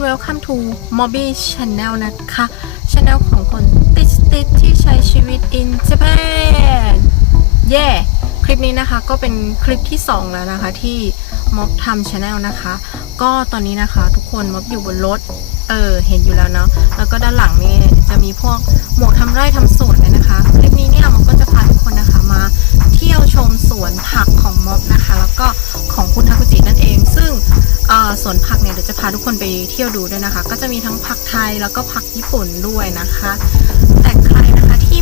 welcome to Mobby Channel นะคะ Channel ของคนติดติดที่ใช้ชีวิต in Japan เย่คลิปนี้นะคะก็เป็นคลิปที่ 2 แล้วนะคะที่ม็อบทำ Channel นะคะ ก็ตอนนี้นะคะทุกคนม็อบอยู่บนรถ เออ เห็นอยู่แล้วเนาะ แล้วก็ด้านหลังนี่ จะมีพวกหมวกทำไร่ทำสวนเลยนะคะ คลิปนี้เนี่ยมันก็จะพาทุกคนนะคะมาเที่ยวชมสวนผักของม็อบนะคะ แล้วก็ของคุณทาคุจินั่นเอง ซึ่งสวนผักเนี่ยเดี๋ยวจะพาทุกคนไปเที่ยวดูด้วยนะคะ ก็จะมีทั้งผักไทยแล้วก็ผักญี่ปุ่นด้วยนะคะ แต่ใคร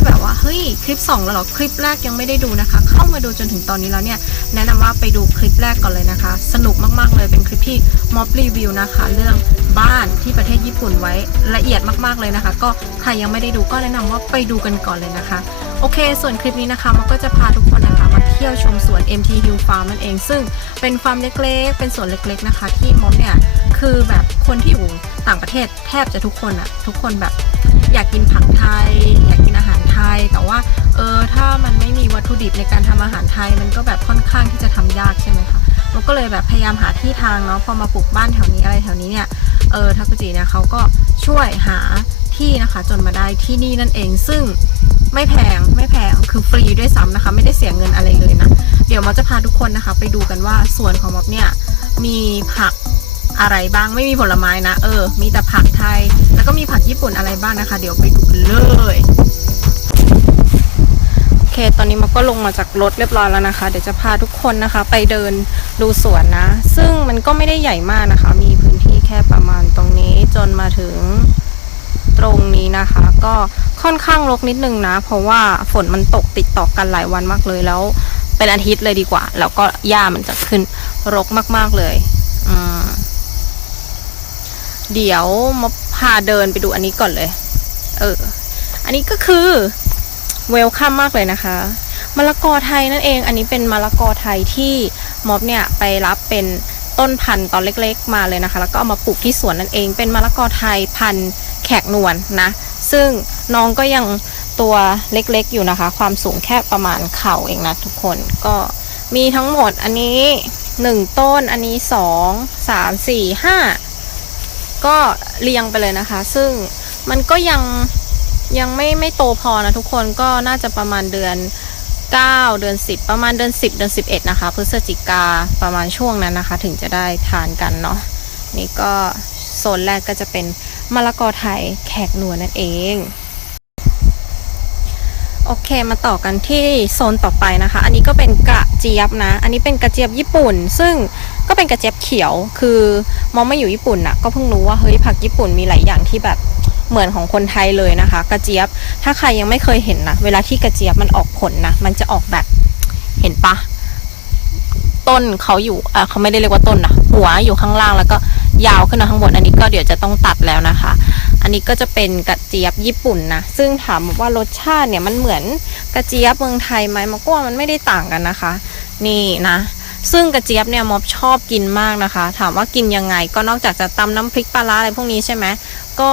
แบบว่าเฮ้ยคลิป2แล้วหรอคลิปแรกยังไม่ได้ดูนะคะ เข้ามาดูจนถึงตอนนี้แล้วเนี่ยแนะนำว่าไปดูคลิปแรกก่อนเลยนะคะ สนุกมากๆเลยเป็นคลิปที่ม็อบรีวิวนะคะ เรื่องบ้านที่ประเทศญี่ปุ่นไว้ละเอียดมากๆเลยนะคะ ก็ใครยังไม่ได้ดูก็แนะนำว่าไปดูกันก่อนเลยนะคะ โอเค ส่วนคลิปนี้นะคะมันก็จะพาทุกคนนะคะมาเที่ยวชมสวน MT Hill Farm นั่นเอง ซึ่งเป็นฟาร์มเล็กๆ เป็นสวนเล็กๆนะคะ ที่ม็อบเนี่ยคือแบบคนที่อยู่ต่างประเทศแทบจะทุกคนอะทุกคนแบบ อยากกินผักไทย อยากกินอาหารไทย แต่ว่าเออถ้ามันไม่มีวัตถุดิบในการทำอาหารไทย มันก็แบบค่อนข้างที่จะทำยากใช่ไหมคะมันก็เลยแบบพยายามหาที่ทางเนาะพอมาปลูกบ้านแถวนี้อะไรแถวนี้เนี่ยเออทากุจิเนี่ยเขาก็ช่วยหาที่นะคะ จนมาได้ที่นี่นั่นเองซึ่งไม่แพงไม่แพงคือฟรีด้วยซ้ำนะคะ ไม่ได้เสียเงินอะไรเลยนะ เดี๋ยวมอจะพาทุกคนนะคะ ไปดูกันว่าสวนของม็อบเนี่ยมีผัก อะไรบ้างไม่มีผลไม้นะ เออ มีแต่ผักไทย แล้วก็มีผักญี่ปุ่นอะไรบ้างนะคะ เดี๋ยวไปดูกันเลยโอเค ตอนนี้มันก็ลงมาจากรถเรียบร้อยแล้วนะคะ เดี๋ยวจะพาทุกคนนะคะ ไปเดินดูสวนนะ ซึ่งมันก็ไม่ได้ใหญ่มากนะคะ มีพื้นที่แค่ประมาณตรงนี้จนมาถึงตรงนี้นะคะ ก็ค่อนข้างรกนิดนึงนะ เพราะว่าฝนมันตกติดต่อกันหลายวันมากเลยแล้วเป็นอาทิตย์เลยดีกว่า แล้วก็หญ้ามันจะขึ้นรกมากๆเลย เดี๋ยวมาพาเดินไปดูอันนี้ก่อนเลย เออ อันนี้ก็คือเวลคัมมากเลยนะคะมะละกอไทยนั่นเอง อันนี้เป็นมะละกอไทยที่ม็อบเนี่ยไปรับเป็นต้นพันธุ์ตอนเล็กๆมาเลยนะคะ แล้วก็เอามาปลูกที่สวนนั่นเอง เป็นมะละกอไทยพันธุ์แขกนวลนะซึ่งน้องก็ยังตัวเล็กๆอยู่นะคะ ความสูงแค่ประมาณเข่าเองนะทุกคน ก็มีทั้งหมดอันนี้หนึ่งต้น อันนี้สองสามสี่ห้า ก็เรียงไปเลยนะคะ ซึ่งมันก็ยังยังไม่ไม่โตพอนะทุกคนก็น่าจะประมาณเดือน 9 เดือน 10 ประมาณเดือน 10 เดือน 11 นะคะพฤศจิกาประมาณช่วงนั้นนะคะ ถึงจะได้ทานกันเนาะนี่ก็โซนแรกก็จะเป็นมะละกอไทยแขกหนวนั่นเอง โอเคมาต่อกันที่โซนต่อไปนะคะ อันนี้ก็เป็นกระเจี๊ยบนะ อันนี้เป็นกระเจี๊ยบญี่ปุ่น ซึ่ง ก็เป็นกระเจี๊ยบเขียว คือมองไม่อยู่ญี่ปุ่นน่ะก็เพิ่งรู้ว่าเฮ้ยผักญี่ปุ่นมีหลายอย่างที่แบบเหมือนของคนไทยเลยนะคะ กระเจี๊ยบ ถ้าใครยังไม่เคยเห็นนะเวลาที่กระเจี๊ยบมันออกผลนะมันจะออกแบบเห็นปะต้นเขาอยู่อ่าเขาไม่ได้เรียกว่าต้นนะหัวอยู่ข้างล่างแล้วก็ยาวขึ้นมาข้างบน อันนี้ก็เดี๋ยวจะต้องตัดแล้วนะคะ อันนี้ก็จะเป็นกระเจี๊ยบญี่ปุ่นนะ ซึ่งถามว่ารสชาติเนี่ยมันเหมือนกระเจี๊ยบเมืองไทยไหมมันก็ว่ามันไม่ได้ต่างกันนะคะ นี่นะ ซึ่งกระเจี๊ยบเนี่ยมอบชอบกินมากนะคะ ถามว่ากินยังไง ก็นอกจากจะตำน้ำพริกปลาร้าอะไรพวกนี้ใช่ไหมก็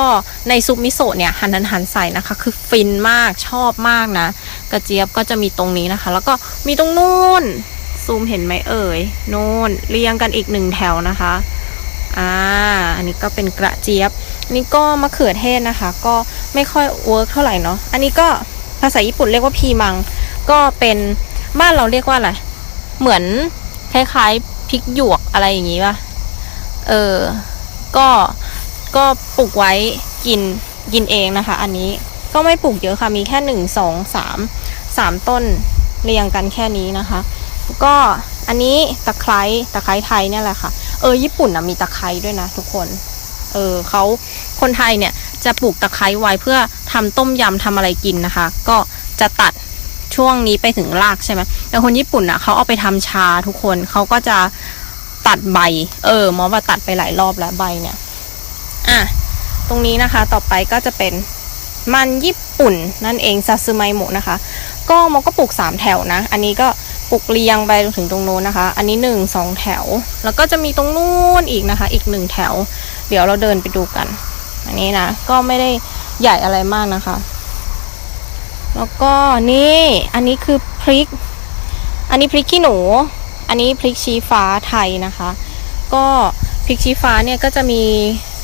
ในซุปมิโซะเนี่ยหั่นหันหั่นใส่นะคะ คือฟินมากชอบมากนะ กระเจี๊ยบก็จะมีตรงนี้นะคะ แล้วก็มีตรงนู้นซูมเห็นไหมเอ่ยนู่นเรียงกันอีกหนึ่งแถวนะคะอ่าอันนี้ก็เป็นกระเจี๊ยบนนี้ก็มะเขือเทศนะคะ ก็ไม่ค่อยเวิร์กเท่าไหร่เนาะอันนี้ก็ภาษาญี่ปุ่นเรียกว่าพีมัง ก็เป็นบ้านเราเรียกว่าอะไรเหมือน คล้ายๆพริกหยวกอะไรอย่างงี้ป่ะ เออ ก็ก็ปลูกไว้กินกินเองนะคะ อันนี้ก็ไม่ปลูกเยอะค่ะ มีแค่หนึ่งสองสามสามต้นเรียงกันแค่นี้นะคะ ก็อันนี้ตะไคร้ตะไคร้ไทยเนี่ยแหละค่ะ เออ ญี่ปุ่นนะมีตะไคร้ด้วยนะทุกคน เออเขาคนไทยเนี่ยจะปลูกตะไคร้ไว้เพื่อทำต้มยำทำอะไรกินนะคะ ก็จะตัด ช่วงนี้ไปถึงรากใช่ไหมแต่คนญี่ปุ่นอะเขาเอาไปทำชาทุกคนเขาก็จะตัดใบ เออหมอว่าตัดไปหลายรอบแล้วใบเนี่ย อะ ตรงนี้นะคะ ต่อไปก็จะเป็นมันญี่ปุ่นนั่นเองซาซึไมโมะนะคะ ก็มันก็ปลูกสามแถวนะ อันนี้ก็ปลูกเรียงไปถึงตรงโน้นนะคะ อันนี้หนึ่งสองแถว แล้วก็จะมีตรงนู้นอีกนะคะ อีกหนึ่งแถว เดี๋ยวเราเดินไปดูกัน อันนี้นะ ก็ไม่ได้ใหญ่อะไรมากนะคะ แล้วก็นี่อันนี้คือพริก อันนี้พริกขี้หนู อันนี้พริกชี้ฟ้าไทยนะคะ ก็พริกชี้ฟ้าเนี่ยก็จะมี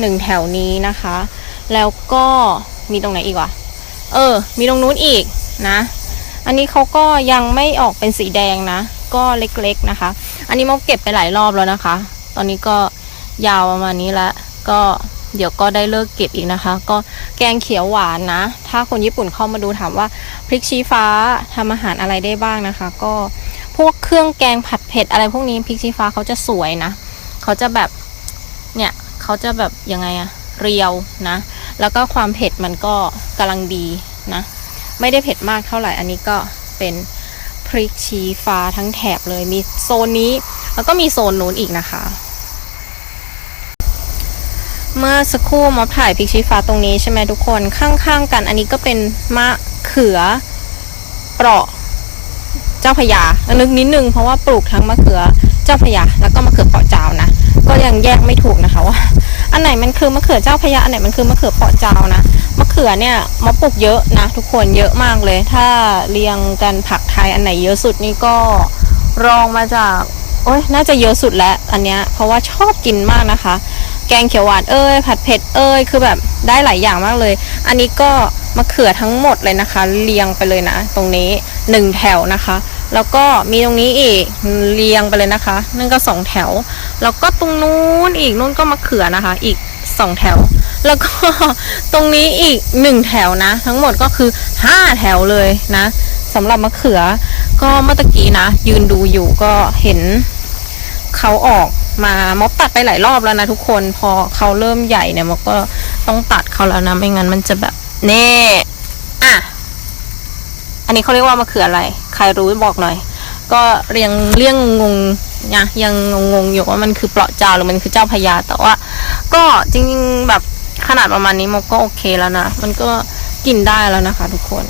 หนึ่งแถวนี้นะคะ แล้วก็มีตรงไหนอีกวะเออ มีตรงนู้นอีกนะ อันนี้เขาก็ยังไม่ออกเป็นสีแดงนะ ก็เล็กๆนะคะ อันนี้มอเก็บไปหลายรอบแล้วนะคะ ตอนนี้ก็ยาวประมาณนี้ละก็ เดี๋ยวก็ได้เลิกเก็บอีกนะคะ ก็แกงเขียวหวานนะ ถ้าคนญี่ปุ่นเข้ามาดูถามว่าพริกชี้ฟ้าทำอาหารอะไรได้บ้างนะคะ ก็พวกเครื่องแกงผัดเผ็ดอะไรพวกนี้พริกชี้ฟ้าเขาจะสวยนะเขาจะแบบเนี่ยเขาจะแบบยังไงอะเรียวนะ แล้วก็ความเผ็ดมันก็กำลังดีนะ ไม่ได้เผ็ดมากเท่าไหร่อันนี้ก็เป็นพริกชี้ฟ้าทั้งแถบเลยมีโซนนี้ แล้วก็มีโซนนู้นอีกนะคะ เมื่อสักครู่มอบถ่ายพริกชี้ฟ้าตรงนี้ใช่ไหมทุกคนข้างๆกัน อันนี้ก็เป็นมะเขือเปราะเจ้าพระยานึกนิดนึงเพราะว่าปลูกทั้งมะเขือเจ้าพระยาแล้วก็มะเขือเปราะเจ้านะก็ยังแยกไม่ถูกนะคะว่าอันไหนมันคือมะเขือเจ้าพระยาอันไหนมันคือมะเขือเปราะเจ้านะมะเขือเนี่ยมะปลูกเยอะนะ ทุกคนเยอะมากเลย ถ้าเรียงกันผักไทยอันไหนเยอะสุดนี่ก็รองมาจากโอ้ยน่าจะเยอะสุดแล้วอันเนี้ยเพราะว่าชอบกินมากนะคะ แกงเขียวหวานเอ้ยผัดเผ็ดเอ้ยคือแบบได้หลายอย่างมากเลย อันนี้ก็มะเขือทั้งหมดเลยนะคะ เรียงไปเลยนะ ตรงนี้หนึ่งแถวนะคะ แล้วก็มีตรงนี้อีกเรียงไปเลยนะคะนั่นก็สองแถว แล้วก็ตรงนู้นอีกนู้นก็มะเขือนะคะ อีกสองแถว แล้วก็ตรงนี้อีกหนึ่งแถวนะ ทั้งหมดก็คือห้าแถวเลยนะสำหรับมะเขือ ก็เมื่อตะกี้นะ ยืนดูอยู่ก็เห็นเขาออก มาม็อบตัดไปหลายรอบแล้วนะทุกคนพอเขาเริ่มใหญ่เนี่ยม็อบก็ต้องตัดเขาแล้วนะไม่งั้นมันจะแบบเน่อะอันนี้เขาเรียกว่ามะเขืออะไร ใครรู้บอกหน่อย ก็เรียงเรียงงงนะยังงงอยู่ว่ามันคือเปราะเจ้าหรือมันคือเจ้าพญาแต่ว่า ก็จริงๆแบบขนาดประมาณนี้มันก็โอเคแล้วนะมันก็กินได้แล้วนะคะ ทุกคน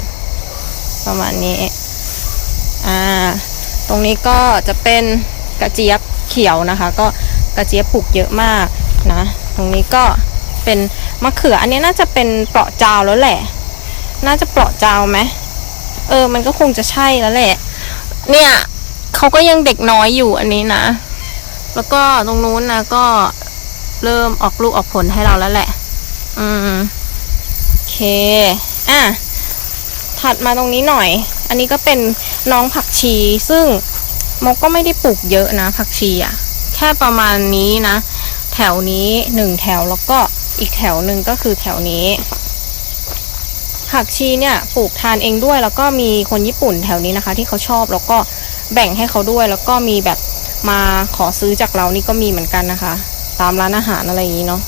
ประมาณนี้ อ่า ตรงนี้ก็จะเป็นกระเจี๊ยบ เขียวนะคะ ก็กระเจี๊ยบปลูกเยอะมากนะ ตรงนี้ก็เป็นมะเขืออันนี้น่าจะเป็นเปราะจาวแล้วแหละ น่าจะเปราะจาวไหมเออ มันก็คงจะใช่แล้วแหละ เนี่ยเขาก็ยังเด็กน้อยอยู่อันนี้นะ แล้วก็ตรงนู้นนะก็เริ่มออกลูกออกผลให้เราแล้วแหละ อืมโอเค อะ ถัดมาตรงนี้หน่อย อันนี้ก็เป็นน้องผักชีซึ่ง มกก็ไม่ได้ปลูกเยอะนะผักชีอะแค่ประมาณนี้นะ แถวนี้หนึ่งแถวแล้วก็อีกแถวหนึ่งก็คือแถวนี้ ผักชีเนี่ยปลูกทานเองด้วย แล้วก็มีคนญี่ปุ่นแถวนี้นะคะ ที่เขาชอบแล้วก็แบ่งให้เขาด้วย แล้วก็มีแบบมาขอซื้อจากเรานี่ก็มีเหมือนกันนะคะ ตามร้านอาหารอะไรอย่างนี้เนาะ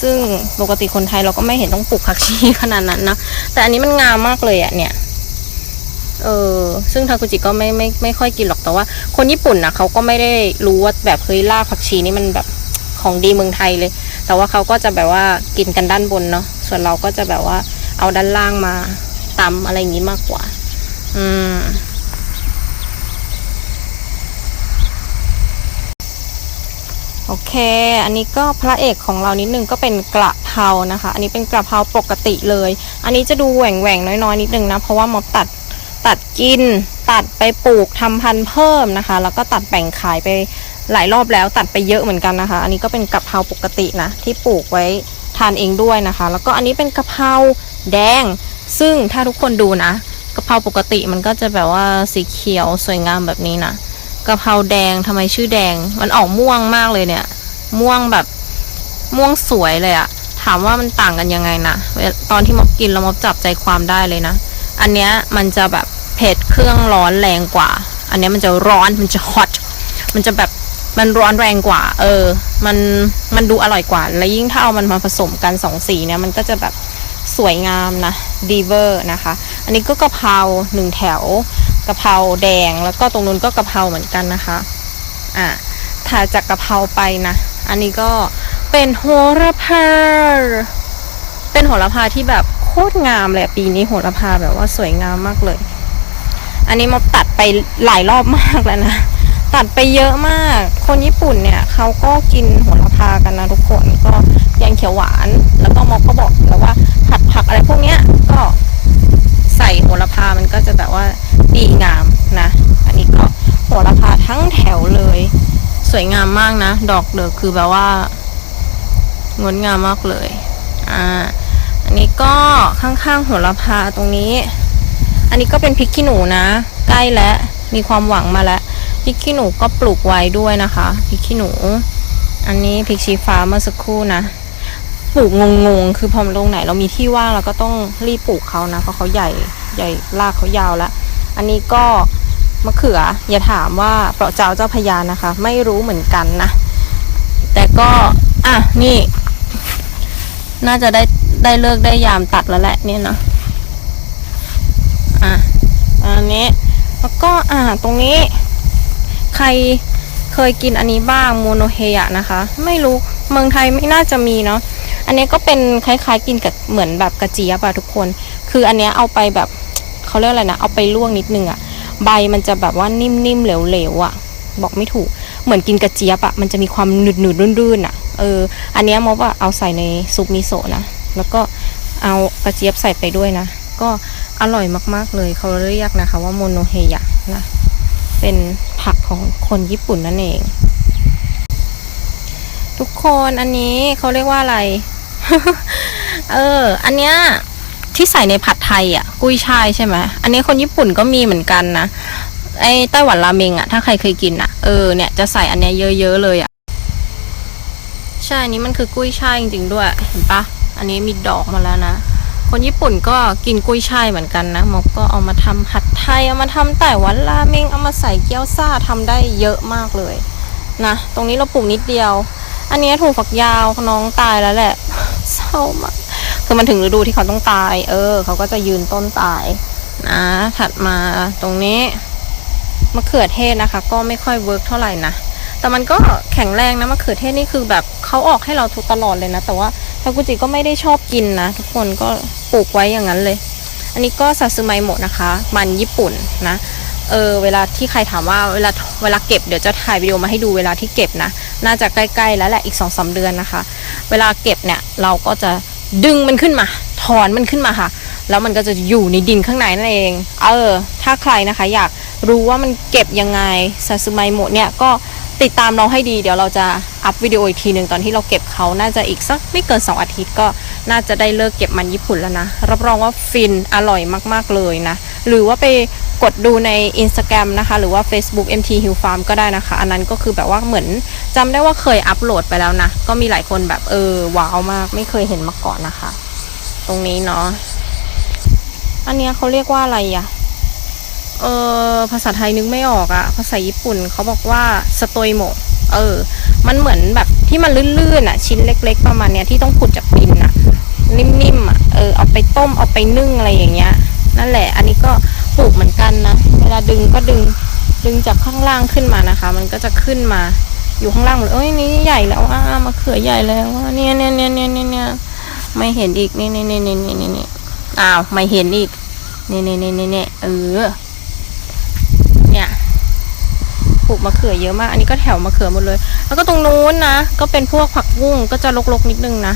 ซึ่งปกติคนไทยเราก็ไม่เห็นต้องปลูกผักชีขนาดนั้นนะแต่อันนี้มันงามมากเลยอะเนี่ย เออซึ่งทาคุจิก็ไม่ไม่ไม่ค่อยกินหรอกแต่ว่า คนญี่ปุ่นนะเขาก็ไม่ได้รู้ว่าแบบเฮ้ยรากผักชีนี่มันแบบของดีเมืองไทยเลย แต่ว่าเขาก็จะแบบว่ากินกันด้านบนเนาะส่วนเราก็จะแบบว่าเอาด้านล่างมาตำอะไรอย่างนี้มากกว่า อืมโอเค อันนี้ก็พระเอกของเรานิดนึงก็เป็นกระเพรานะคะ อันนี้เป็นกระเพราปกติเลย อันนี้จะดูแหว่งแหว่งน้อยๆนิดนึงนะ เพราะว่ามอบตัด ตัดกิน ตัดไปปลูกทำพันธุ์เพิ่มนะคะ แล้วก็ตัดแบ่งขายไปหลายรอบแล้วตัดไปเยอะเหมือนกันนะคะ อันนี้ก็เป็นกะเพราปกตินะที่ปลูกไว้ทานเองด้วยนะคะ แล้วก็อันนี้เป็นกะเพราแดง ซึ่งถ้าทุกคนดูนะกะเพราปกติมันก็จะแบบว่าสีเขียวสวยงามแบบนี้นะกะเพราแดงทำไมชื่อแดง มันออกม่วงมากเลยเนี่ย ม่วงแบบม่วงสวยเลยอะถามว่ามันต่างกันยังไงนะตอนที่มอบกินแล้วมอบจับใจความได้เลยนะ อันเนี้ยมันจะแบบ ผ็ดเครื่องร้อนแรงกว่า อันนี้มันจะร้อนมันจะฮอตมันจะแบบมันร้อนแรงกว่า เออ มันมันดูอร่อยกว่า และยิ่งถ้าเอามันมาผสมกันสองสีเนี่ยมันก็จะแบบสวยงามนะดีเวอร์นะคะ อันนี้ก็กะเพราหนึ่งแถวกะเพราแดงแล้วก็ตรงนู้นก็กะเพราเหมือนกันนะคะอะถ่ายจากกะเพราไปนะ อันนี้ก็เป็นโหระพา เป็นโหระพาที่แบบโคตรงามเลยปีนี้โหระพาแบบว่าสวยงามมากเลย อันนี้มอบตัดไปหลายรอบมากแล้วนะ ตัดไปเยอะมาก คนญี่ปุ่นเนี่ยเขาก็กินโหระพากันนะทุกคนก็แกงเขียวหวาน แล้วก็มอกก็บอกแล้วว่าผัดผักอะไรพวกเนี้ยก็ใส่โหระพา มันก็จะแบบว่าดีงามนะ อันนี้ก็โหระพาทั้งแถวเลย สวยงามมากนะ ดอกเดือคือแบบว่างดงามมากเลย อ่า อันนี้ก็ข้างๆโหัวละพาตรงนี้ อันนี้ก็เป็นพริกขี้หนูนะ ใกล้แล้วมีความหวังมาแล้วพริกขี้หนูก็ปลูกไว้ด้วยนะคะพริกขี้หนู อันนี้พริกชี้ฟ้าเมื่อสักครู่นะปลูกงงๆ คือพอลงไหนเรามีที่ว่างเราก็ต้องรีบปลูกเขานะเพราะเขาใหญ่ใหญ่รากเขายาวแล้ว อันนี้ก็มะเขืออย่าถามว่าเปราะเจ้าเจ้าพญานะคะ ไม่รู้เหมือนกันนะ แต่ก็อะนี่ น่าจะได้ได้เลิกได้ยามตัดแล้วแหละเนี่ยนะ อันนี้แล้วก็อ่าตรงนี้ ใครเคยกินอันนี้บ้างโมโนเฮยะนะคะ ไม่รู้เมืองไทยไม่น่าจะมีเนาะอันนี้ก็เป็นคล้ายๆ กินกับเหมือนแบบกระเจี๊ยบอะทุกคน คืออันเนี้ยเอาไปแบบเขาเรียกอะไรนะเอาไปลวกนิดนึงอะใบมันจะแบบว่านิ่มๆเหลวๆอะบอกไม่ถูกเหมือนกินกระเจี๊ยบอะมันจะมีความหนืดๆรื่นๆอะเอออันเนี้ยมอว่าเอาใส่ในซุปมิโซะนะแล้วก็เอากระเจี๊ยบใส่ไปด้วยนะ ก็ อร่อยมากๆเลยเขาเรียกนะคะ ว่าโมโนเฮยะนะเป็นผักของคนญี่ปุ่นนั่นเอง ทุกคนอันนี้เขาเรียกว่าอะไร เออ อันเนี้ยที่ใส่ในผัดไทยอะ กุ้ยช่ายใช่ไหมอันนี้คนญี่ปุ่นก็มีเหมือนกันนะไอ้ไต้หวันราเมงอะถ้าใครเคยกินอะเออเนี่ยจะใส่อันเนี้ยเยอะ ๆ เลยอะใช่อันนี้มันคือกุ้ยช่ายจริง ๆ ด้วย เห็นปะอันนี้มีดอกมาแล้วนะ คนญี่ปุ่นก็กินกุ้ยช่ายเหมือนกันนะมกก็เอามาทำผัดไทยเอามาทำไต้หวันราเมงเอามาใส่เกี๊ยวซ่าทำได้เยอะมากเลยนะตรงนี้เราปลูกนิดเดียว อันนี้ถูกฝักยาวน้องตายแล้วแหละเศร้ามากคือมันถึงฤดูที่เขาต้องตาย เออ เขาก็จะยืนต้นตายนะถัดมาตรงนี้มะเขือเทศนะคะ ก็ไม่ค่อยเวิร์กเท่าไหร่นะแต่มันก็แข็งแรงนะมะเขือเทศนี่คือแบบเขาออกให้เราทุกตลอดเลยนะ แต่ว่า ทากุจิก็ไม่ได้ชอบกินนะ ทุกคนก็ปลูกไว้อย่างนั้นเลย อันนี้ก็ซาซึไมโมะนะคะ มันญี่ปุ่นนะเออเวลาที่ใครถามว่าเวลาเวลาเก็บเดี๋ยวจะถ่ายวิดีโอมาให้ดูเวลาที่เก็บนะ น่าจะใกล้ๆแล้วแหละอีกสองสาเดือนนะคะ เวลาเก็บเนี่ยเราก็จะดึงมันขึ้นมา ถอนมันขึ้นมาค่ะ แล้วมันก็จะอยู่ในดินข้างในนั่นเอง เออ ถ้าใครนะคะ อยากรู้ว่ามันเก็บยังไงซาซึไมโมะเนี่ยก็ ติดตามเราให้ดีเดี๋ยวเราจะอัพวิดีโออีกทีหนึ่งตอนที่เราเก็บเขาน่าจะอีกสักไม่เกิน 2 อาทิตย์ก็น่าจะได้เลิกเก็บมันญี่ปุ่นแล้วนะ รับรองว่าฟินอร่อยมากๆเลยนะ หรือว่าไปกดดูใน Instagram นะคะ หรือว่า Facebook MT Hill Farm ก็ได้นะคะ อันนั้นก็คือแบบว่าเหมือนจำได้ว่าเคยอัปโหลดไปแล้วนะ ก็มีหลายคนแบบเออว้าวมาก ไม่เคยเห็นมาก่อนนะคะ ตรงนี้เนาะอันเนี้ยเขาเรียกว่าอะไรอะ เออภาษาไทยนึกไม่ออกอะภาษาญี่ปุ่นเขาบอกว่าสโตยโมเออ มันเหมือนแบบที่มันลื่นๆอะชิ้นเล็ก ๆ ประมาณเนี้ยที่ต้องขุดจากดินอะนิ่มๆอะเออเอาไปต้มเอาไปนึ่งอะไรอย่างเงี้ย นั่นแหละ อันนี้ก็ปลูกเหมือนกันนะเวลาดึงก็ดึงดึงจากข้างล่างขึ้นมานะคะ มันก็จะขึ้นมาอยู่ข้างล่างหมดเลยเอ้ยนี่ใหญ่แล้วอะมะเขือใหญ่แล้วอะเนี่ยเนี่ยเนี่ยเนี่ยเนี่ยไม่เห็นอีกนี่นี่นี่นี่นี่นี่นี่อ้าวไม่เห็นอีกนี่นี่นี่นี่นี่เออ เนี่ย ปลูกมะเขือเยอะมาก อันนี้ก็แถวมะเขือหมดเลย แล้วก็ตรงนู้นนะ ก็เป็นพวกผักบุ้งก็จะรกๆนิดนึงนะ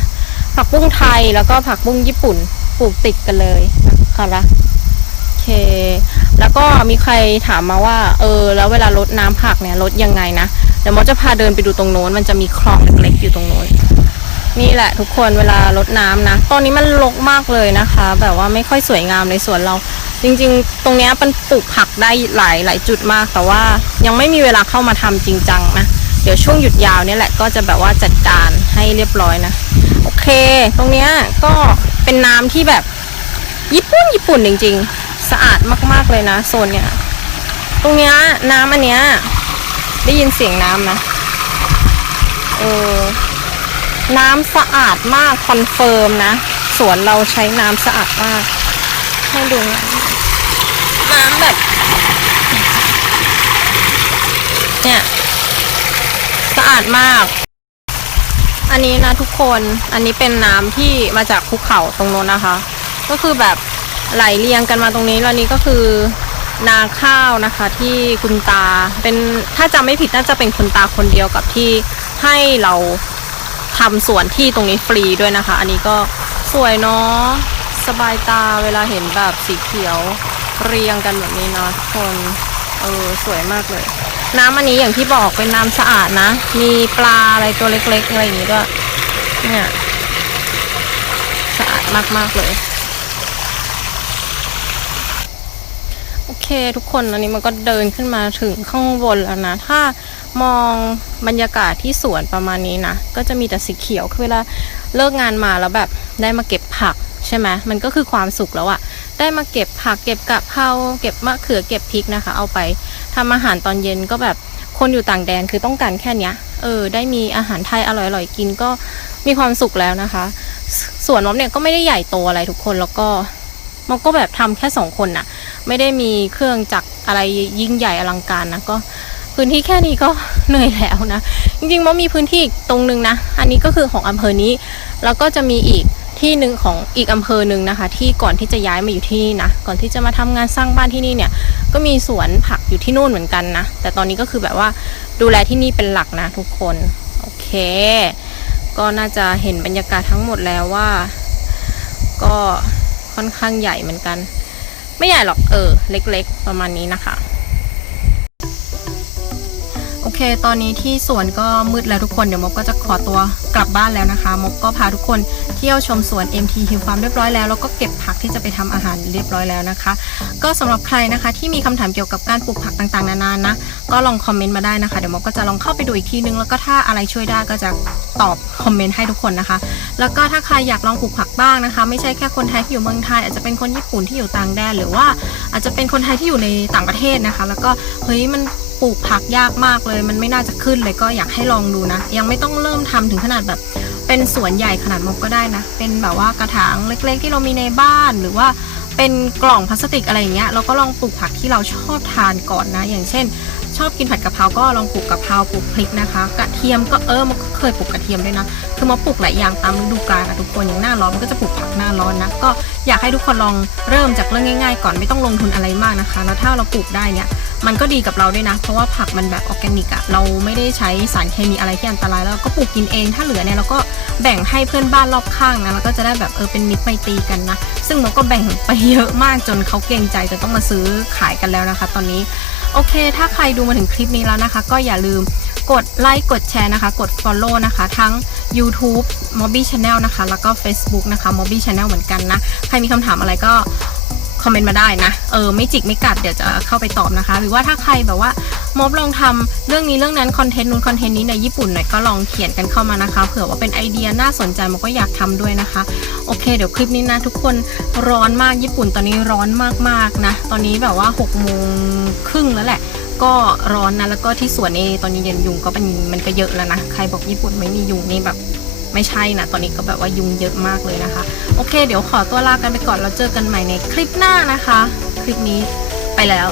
ผักบุ้งไทยแล้วก็ผักบุ้งญี่ปุ่นปลูกติดกันเลยนะคะโอเค แล้วก็มีใครถามมาว่า เออ แล้วเวลาลดน้ำผักเนี่ยลดยังไงนะ เดี๋ยวมอจะพาเดินไปดูตรงโน้น มันจะมีคลองเล็กๆอยู่ตรงโน้น นี่แหละทุกคนเวลารดน้ำนะ ตอนนี้มันรกมากเลยนะคะ แบบว่าไม่ค่อยสวยงามในสวนเรา จริงๆ ตรงนี้มันปลูกผักได้หลายหลายจุดมาก แต่ว่ายังไม่มีเวลาเข้ามาทำจริงจังนะ เดี๋ยวช่วงหยุดยาวนี่แหละก็จะแบบว่าจัดการให้เรียบร้อยนะ โอเค ตรงนี้ก็เป็นน้ำที่แบบญี่ปุ่นญี่ปุ่นจริง ๆ สะอาดมากๆเลยนะโซนเนี้ยตรงนี้น้ำอันเนี้ยได้ยินเสียงน้ำนะเออ น้ำสะอาดมากคอนเฟิร์มนะ สวนเราใช้น้ำสะอาดมาก ให้ดูนะน้ำแบบ เนี่ย สะอาดมาก อันนี้นะทุกคนอันนี้เป็นน้ำที่มาจากภูเขาตรงโน้นนะคะ ก็คือแบบไหลเรียงกันมาตรงนี้แล้วนี้ก็คือนาข้าวนะคะที่คุณตาเป็นถ้าจำไม่ผิดน่าจะเป็นคุณตาคนเดียวกับที่ให้เรา ทำสวนที่ตรงนี้ฟรีด้วยนะคะ อันนี้ก็สวยเนาะสบายตาเวลาเห็นแบบสีเขียวเรียงกันแบบนี้เนาะทุกคนเออสวยมากเลย น้ำอันนี้อย่างที่บอกเป็นน้ำสะอาดนะ มีปลาอะไรตัวเล็กๆอะไรอย่างงี้ด้วยเนี่ยสะอาดมากๆเลยโอเคทุกคนอันนี้มันก็เดินขึ้นมาถึงข้างบนแล้วนะ ถ้า มองบรรยากาศที่สวนประมาณนี้นะ ก็จะมีแต่สีเขียวคือเวลาเลิกงานมาแล้วแบบได้มาเก็บผักใช่ไหมมันก็คือความสุขแล้วอะได้มาเก็บผักเก็บกะเพราเก็บมะเขือเก็บพริกนะคะ เอาไปทำอาหารตอนเย็นก็แบบคนอยู่ต่างแดนคือต้องการแค่เนี้ยเออ ได้มีอาหารไทยอร่อยๆกินก็มีความสุขแล้วนะคะส่วนมอมเนี่ยก็ไม่ได้ใหญ่โตอะไรทุกคนแล้วก็มอมก็แบบทำแค่สองคนน่ะ ไม่ได้มีเครื่องจักรอะไรยิ่งใหญ่อลังการนะก็ พื้นที่แค่นี้ก็เหนื่อยแล้วนะ จริงๆมันมีพื้นที่อีกตรงนึงนะ อันนี้ก็คือของอำเภอนี้ แล้วก็จะมีอีกที่หนึ่งของอีกอำเภอหนึ่งนะคะ ที่ก่อนที่จะย้ายมาอยู่ที่นี่นะ ก่อนที่จะมาทำงานสร้างบ้านที่นี่เนี่ย ก็มีสวนผักอยู่ที่นู่นเหมือนกันนะ แต่ตอนนี้ก็คือแบบว่าดูแลที่นี่เป็นหลักนะทุกคน โอเค ก็น่าจะเห็นบรรยากาศทั้งหมดแล้วว่า ก็ค่อนข้างใหญ่เหมือนกัน ไม่ใหญ่หรอกเออ เล็ก ๆ ประมาณนี้นะคะ เค ตอนนี้ที่สวนก็มืดแล้วทุกคน เดี๋ยวมกก็จะขอตัวกลับบ้านแล้วนะคะ มกก็พาทุกคนเที่ยวชมสวน MT Hill Farm เรียบร้อยแล้ว แล้วก็เก็บผักที่จะไปทำอาหารเรียบร้อยแล้วนะคะ ก็สำหรับใครนะคะที่มีคำถามเกี่ยวกับการปลูกผักต่างๆนานานะ ก็ลองคอมเมนต์มาได้นะคะ เดี๋ยวมกก็จะลองเข้าไปดูอีกทีนึง แล้วก็ถ้าอะไรช่วยได้ก็จะตอบคอมเมนต์ให้ทุกคนนะคะ แล้วก็ถ้าใครอยากลองปลูกผักบ้างนะคะ ไม่ใช่แค่คนไทยที่อยู่เมืองไทย อาจจะเป็นคนญี่ปุ่นที่อยู่ต่างแดน หรือว่าอาจจะเป็นคนไทยที่อยู่ในต่างประเทศนะคะ แล้วก็เฮ้ยมัน ปลูกผักยากมากเลย มันไม่น่าจะขึ้นเลยก็อยากให้ลองดูนะ ยังไม่ต้องเริ่มทำถึงขนาดแบบ เป็นสวนใหญ่ขนาดมกก็ได้นะ เป็นแบบว่ากระถางเล็กๆ ที่เรามีในบ้านหรือว่าเป็นกล่องพลาสติกอะไรอย่างเงี้ยเราก็ลองปลูกผักที่เราชอบทานก่อนนะ อย่างเช่น ชอบกินผัดกะเพราก็ลองปลูกกะเพราปลูกพริกนะคะ กระเทียมก็เออมันก็ เคยปลูกกระเทียมด้วยนะ คือมาปลูกหลายอย่างตามฤดูกาลอะทุกคนอย่างหน้าร้อนมันก็จะปลูกผักหน้าร้อนนะ ก็อยากให้ทุกคนลองเริ่มจากเรื่องง่าย ๆ ก่อนไม่ต้องลงทุนอะไรมากนะคะ แล้วถ้าเราปลูกได้เนี่ยมันก็ดีกับเราด้วยนะ เพราะว่าผักมันแบบออร์แกนิกอะเราไม่ได้ใช้สารเคมีอะไรที่อันตราย แล้วก็ปลูกกินเองถ้าเหลือเนี่ยเราก็แบ่งให้เพื่อนบ้านรอบข้างนะแล้วก็จะได้แบบเออเป็นมิตรไมตรีกันนะ ซึ่งมันก็แบ่งไปเยอะมากจนเขาเกรงใจจนต้องมาซื้อขายกันแล้วนะคะ ตอนนี้ โอเค ถ้าใครดูมาถึงคลิปนี้แล้วนะคะ ก็อย่าลืมกดไลค์กดแชร์นะคะ กด Follow นะคะ ทั้ง YouTube Mobby Channel นะคะ แล้วก็ Facebook นะคะ Mobby Channel เหมือนกันนะ ใครมีคำถามอะไรก็คอมเมนต์มาได้นะ เออ ไม่จิกไม่กัดเดี๋ยวจะเข้าไปตอบนะคะ หรือว่าถ้าใครแบบว่า มอบลองทำเรื่องนี้เรื่องนั้นคอนเทนต์นู้นคอนเทนต์นี้ในญี่ปุ่นหน่อยก็ลองเขียนกันเข้ามานะคะ เผื่อว่าเป็นไอเดียน่าสนใจมันก็อยากทำด้วยนะคะ โอเค เดี๋ยวคลิปนี้นะทุกคนร้อนมากญี่ปุ่นตอนนี้ร้อนมากๆนะ ตอนนี้แบบว่า6โมงครึ่งแล้วแหละก็ร้อนนะแล้วก็ที่สวนนี่ตอนนี้เย็นยุงก็เป็นมันก็เยอะแล้วนะ ใครบอกญี่ปุ่นไม่มียุงนี่แบบไม่ใช่นะ ตอนนี้ก็แบบว่ายุงเยอะมากเลยนะคะ โอเค เดี๋ยวขอตัวลากันไปก่อนแล้วเจอกันใหม่ในคลิปหน้านะคะ คลิปนี้ไปแล้ว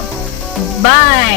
บาย